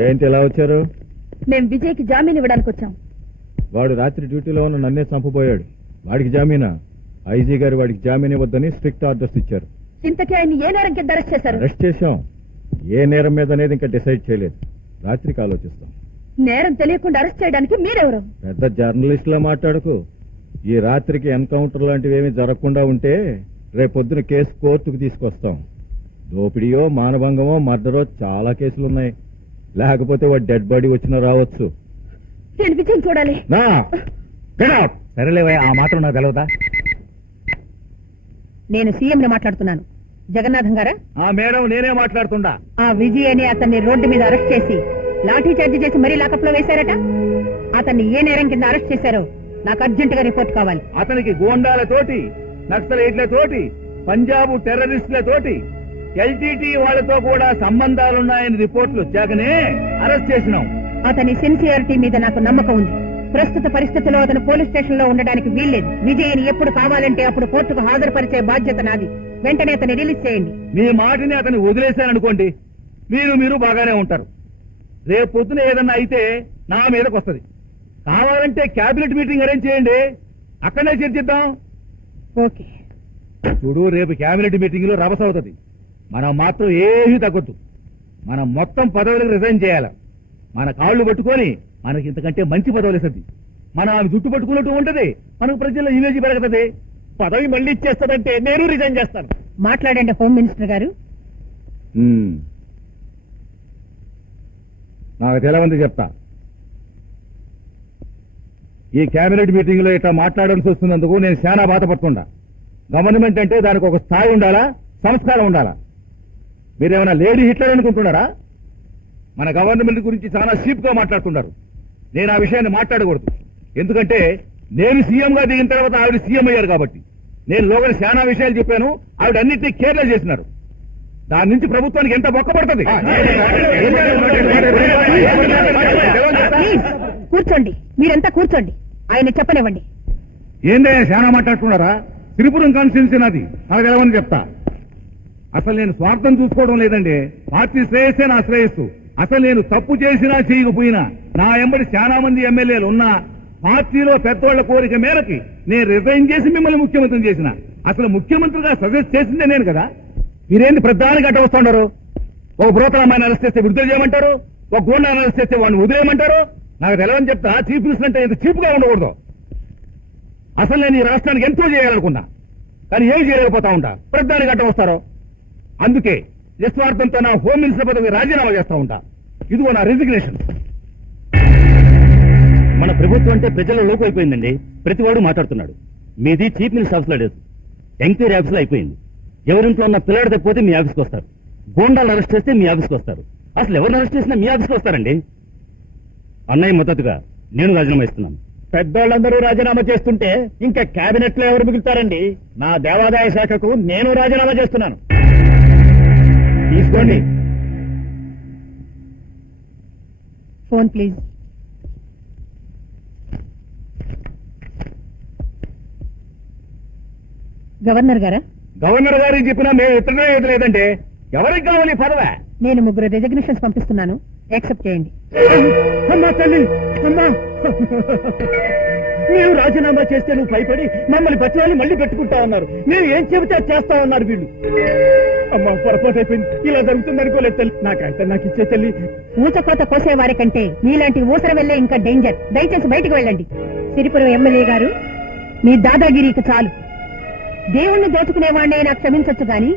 ఏంటి ఎలా వచ్చారు? మేం విజయ్కి జామీన్ ఇవ్వడానికి వచ్చాం. వాడు రాత్రి డ్యూటీలో ఉన్న నన్నే చంపబోయాడు. వాడికి జామీనా? ఐజీ గారు వాడికి జామీన్ ఇవ్వద్దని స్ట్రిక్ట్ ఆర్డర్స్ ఇచ్చారు. ఇంతకీ ఆయన ఏ నేరం కింద అరెస్ట్ చేశారు? అరెస్ట్ చేశాం. ఏ నేరం మీద అనేది ఇంకా డిసైడ్ చేయలేదు. రాత్రికి ఆలోచిస్తాం. నేరం తెలియకుండా అరెస్ట్ చేయడానికి మీరెవరు? పెద్ద జర్నలిస్ట్ లా మాట్లాడకు. ఈ రాత్రికి ఎన్కౌంటర్ లాంటివి ఏమీ జరగకుండా ఉంటే రేపొద్దున కేసు కోర్టుకు తీసుకొస్తాం. దోపిడీయో మానభంగమో మర్డరో చాలా కేసులున్నాయి. లేకపోతే వాడు డెడ్ బాడీ వచ్చినా రావచ్చు. నేను విజయం చూడాలి. సరేలేవా, ఆ మాత్రం నాకు తెలవదా? నేను సీఎంని మాట్లాడుతున్నాను. జగన్నాథం గారా? మేడం, నేనే మాట్లాడుతుండా. ఆ విజయ్ అని అతన్ని రోడ్డు మీద అరెస్ట్ చేసి లాఠీ చార్జ్ చేసి మరీ లాకప్ లో వేశారట. అతన్ని ఏ నేరం కింద అరెస్ట్ చేశారో నాకు అర్జెంట్ గా రిపోర్ట్ కావాలి. అతనికి గోండాలతోటి, నక్సలైట్లతోటి, పంజాబ్ టెర్రరిస్టులతోటి, ఎల్టీటీ వాళ్లతో కూడా సంబంధాలున్నాయని రిపోర్టులు వచ్చాకనే అరెస్ట్ చేసినాం. అతని సిన్సియారిటీ మీద నాకు నమ్మకం ఉంది. ప్రస్తుత పరిస్థితుల్లో అతను పోలీస్ స్టేషన్ లో ఉండడానికి వీల్లేదు. విజయ్ని ఎప్పుడు కావాలంటే అప్పుడు కోర్టుకు హాజరుపరిచే బాధ్యత నాది. వెంటనే అతన్ని రిలీజ్ చేయండి. మీ మాటని అతన్ని వదిలేశాననుకోండి, మీరు బాగానే ఉంటారు. రేపు పొద్దున ఏదన్నా అయితే నా మీదకి వస్తుంది. కావాలంటే క్యాబినెట్ మీటింగ్ అరేంజ్ చేయండి, అక్కడనే చర్చిద్దాం. ఓకే. చూడు, రేపు క్యాబినెట్ మీటింగ్ లో రభస అవుతుంది. మనం మాత్రం ఏమీ తగ్గొద్దు. మనం మొత్తం పదవులకు రిజైన్ చేయాలి. మన కాళ్లు పట్టుకొని మనకి ఇంతకంటే మంచి పదవులు ఇస్తుంది. మనం ఆమె జుట్టు పట్టుకున్నట్టు ఉంటది. మనకు ప్రజల్లో ఇమేజ్ పెరగతుంది. పదవి మళ్ళీ ఇచ్చేస్తాడంటే నేను రిజైన్ చేస్తాను. మాట్లాడండి హోమ్ మినిస్టర్ గారు. నాకు తెలవంది చెప్తా. ఈ కేబినెట్ మీటింగ్ లో ఇట్లా మాట్లాడాల్సి వస్తున్నందుకు నేను చాలా బాధపడుతుండా. గవర్నమెంట్ అంటే దానికి ఒక స్థాయి ఉండాలా, సంస్కారం ఉండాలా. మీరేమైనా లేడీ హిట్లర్ అనుకుంటున్నారా? మన గవర్నమెంట్ గురించి చాలా చీప్ గా మాట్లాడుతున్నారు. నేను ఆ విషయాన్ని మాట్లాడకూడదు. ఎందుకంటే నేను సీఎం గా దిగిన తర్వాత ఆవిడ సీఎం అయ్యారు కాబట్టి. నేను లోగడ చాలా విషయాలు చెప్పాను. ఆవిడ అన్నింటినీ కేర్లెస్ చేసినారు. దాని నుంచి ప్రభుత్వానికి ఎంత బొక్క పడుతుంది. కూర్చోండి, మీరంతా కూర్చోండి. ఆయన చెప్పనివ్వండి. ఏందయ్యా చాలా మాట్లాడుతున్నారా? త్రిపురం కాన్స్టిట్యున్సీ నాది, నాకు తెలవని చెప్తా. అసలు నేను స్వార్థం చూసుకోవడం లేదండి. పార్టీ శ్రేయస్సే నా శ్రేయస్సు. అసలు నేను తప్పు చేసినా చేయకపోయినా నా ఎంబడి చాలా మంది ఎమ్మెల్యేలు ఉన్నా పార్టీలో పెద్దవాళ్ల కోరిక మేరకి నేను రిజైన్ చేసి మిమ్మల్ని ముఖ్యమంత్రిని చేసిన. అసలు ముఖ్యమంత్రిగా సజెస్ట్ చేసిందే నేను కదా. మీరేంది ప్రధానికి అడ్డ వస్తుండారు? ఒక బ్రోకర్ అమ్మాయిని అరెస్ట్ చేస్తే విడుదల చేయమంటారు, ఒక గోండాన్ని అరెస్ట్ చేస్తే వాడిని వదిలేయమంటారు. నాకు తెలవని చెప్తా. చీఫ్ మినిస్టర్ అంటే ఎంత చీప్ గా ఉండకూడదు. అసలు నేను ఈ రాష్ట్రానికి ఎంతో చేయాలనుకున్నా, కానీ ఏం చేయలేకపోతా ఉంటా. ప్రధానికి అడ్డం వస్తారో అందుకే నిస్వార్థంతో నా హోమ్ మినిస్టర్ పదవి రాజీనామా చేస్తా ఉంటా. ఇదిగో నా రెసిగ్నేషన్. మన ప్రభుత్వం అంటే ప్రజల లోకు అయిపోయిందండి. ప్రతివాడు మాట్లాడుతున్నాడు. మీది చీఫ్ మినిస్టర్ ఆఫీస్ లో లేదు, ఎంక్వైరీ ఆఫీస్ లో అయిపోయింది. ఎవరింట్లో ఉన్న పిల్లాడు తప్పిపోతే మీ ఆఫీస్కి వస్తారు. గోండాలు అరెస్ట్ చేస్తే మీ ఆఫీస్కి వస్తారు. అసలు ఎవరిని అరెస్ట్ చేసినా మీ ఆఫీస్కి వస్తారండి. అన్నయ్య మద్దతుగా నేను రాజీనామా ఇస్తున్నాను. పెద్దోళ్ళందరూ రాజీనామా చేస్తుంటే ఇంకా కేబినెట్ లో ఎవరు మిగులుతారండి? నా దేవాదాయ శాఖకు నేను రాజీనామా చేస్తున్నాను. తీసుకోండి. Phone please. గవర్నర్ గారా? గవర్నర్ గారికి చెప్పినా మేము ఇతరులే లేదంటే ఎవరికి కావాలి పదవా? నేను 3 రెసిగ్నేషన్స్ పంపిస్తున్నాను, యాక్సెప్ట్ చేయండి. అమ్మా తల్లి, అమ్మా, మేము రాజీనామా చేస్తే నువ్వు భయపడి మమ్మల్ని బచ్చాలని మళ్ళీ పెట్టుకుంటా ఉన్నారు. మేము ఏం చెబితే చేస్తా ఉన్నారు వీళ్ళు. అమ్మా, పొరపాటు అయిపోయింది. ఇలా జరుగుతుంది అనుకోలేదు తల్లి. నాకైతే నాకు ఇచ్చే తల్లి. ఊచకోత కోసేవారి కంటే మీలాంటి ఊసర వెళ్లే ఇంకా డేంజర్. దయచేసి బయటకు వెళ్ళండి. సిరిపురం ఎమ్మెల్యే గారు, మీ దాదాగిరికి చాలు. దేవుణ్ణి దోచుకునేవాడిని అయినా క్షమించొచ్చు గాని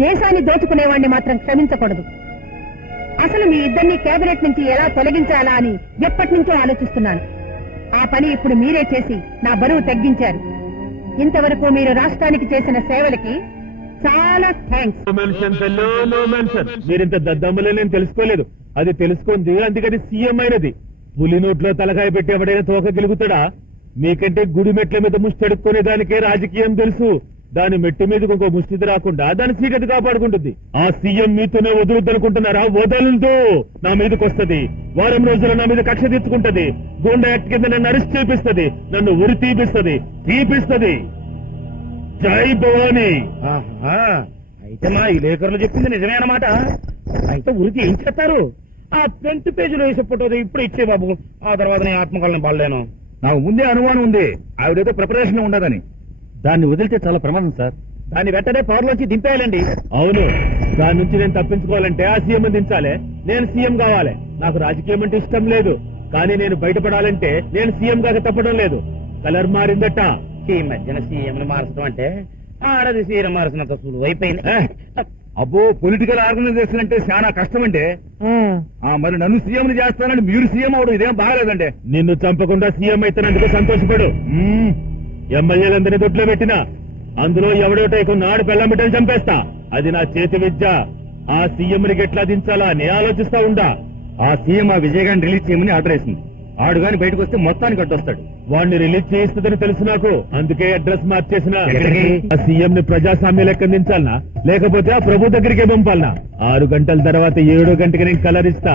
దేశాన్ని దోచుకునేవాడిని మాత్రం క్షమించకూడదు. అసలు మీ ఇద్దరిని కేబినెట్ నుంచి ఎలా తొలగించాలా అని ఎప్పటి నుంచో ఆలోచిస్తున్నాను. ఆ పని ఇప్పుడు మీరే చేసి నా బరువు తగ్గించారు. ఇంతవరకు మీరు రాష్ట్రానికి చేసిన సేవలకి చాలా థ్యాంక్స్. మీరింత దద్దమ్మలే నేను తెలుసుకోలేదు. అది తెలుసుకుంది అందుకని సీఎం అయినది. పులి నోట్లో తలకాయ పెట్టి ఎవడైనా తోక గెలుగుతాడా? మీకంటే గుడి మెట్ల మీద ముష్టడుక్కునే దానికే రాజకీయం తెలుసు. దాని మెట్టు మీదకి ఒక ముష్టిది రాకుండా దాని సీట్ అది కాపాడుకుంటుంది. ఆ సీఎం మీతోనే వదులుద్దనుకుంటున్నారా? వదలదు. నా మీదకి వస్తుంది. వారం రోజులు నా మీద కక్ష తీర్చుకుంటది. గోండా యాక్ట్ కింద నన్ను అరెస్ట్ చేపిస్తుంది. నన్ను ఉరి తీపిస్తుంది. జై భవానీ. అయితే మా ఈ లేఖరులు చెప్పింది నిజమే అన్నమాట. అయితే ఉరికి ఏం చేస్తారు? ఆ ఫ్రంట్ పేజీలో వేసే ఫోటో ఇప్పుడు ఇచ్చే బాబు. ఆ తర్వాత నేను ఆత్మకళని పడలేను. నాకు ముందే అనుమానం ఉంది ఆవిడేదో ప్రిపరేషన్ ఉండదని. దాన్ని వదిలితే చాలా ప్రమాదం సార్. దాన్ని వెంటనే పవర్లోంచి దింపేయాలండి. అవును, దాని నుంచి నేను తప్పించుకోవాలంటే ఆ సీఎం దించాలి. నేను సీఎం కావాలి. నాకు రాజకీయం అంటే ఇష్టం లేదు, కానీ నేను బయటపడాలంటే నేను సీఎం కాక తప్పడం లేదు. కలర్ మారిందట. ఈ మధ్యన సీఎంని మార్చడం అంటే ఆడది సీఎం మార్చినంత సులువు అయిపోయింది. అబ్బో, పొలిటికల్ ఆర్గనైజేషన్ అంటే చాలా కష్టం అంటే. మరి నన్ను సీఎం చేస్తానని మీరు సీఎం అవడం ఇదేం బాగలేదండి. నిన్ను చంపకుండా సీఎం అయితేనందుకు సంతోషపడు. ఎమ్మెల్యేలందరినీ దొడ్లో పెట్టినా అందులో ఎవడోటో నాడు పెళ్ళం బిడ్డలు చంపేస్తా. అది నా చేతి విద్య. ఆ సీఎంని ఎట్లా దించాలా అని ఆలోచిస్తా ఉండా. ఆ సీఎం ఆ విజయగాన్ని రిలీజ్ చేయమని ఆర్డర్ వేసింది. ఆడు గాని బయటకు వస్తే మొత్తానికి అడ్డొస్తాడు. వాడిని రిలీజ్ చేయిస్తుందని తెలుసు నాకు. అందుకే అడ్రస్ మార్చేసిన. ఆ సీఎం ని ప్రజాస్వామ్య లెక్క దించాలనా, లేకపోతే ఆ ప్రభు దగ్గరికే పంపాలనా? 6 గంటల తర్వాత 7 గంటకి నేను కలర్ ఇస్తా.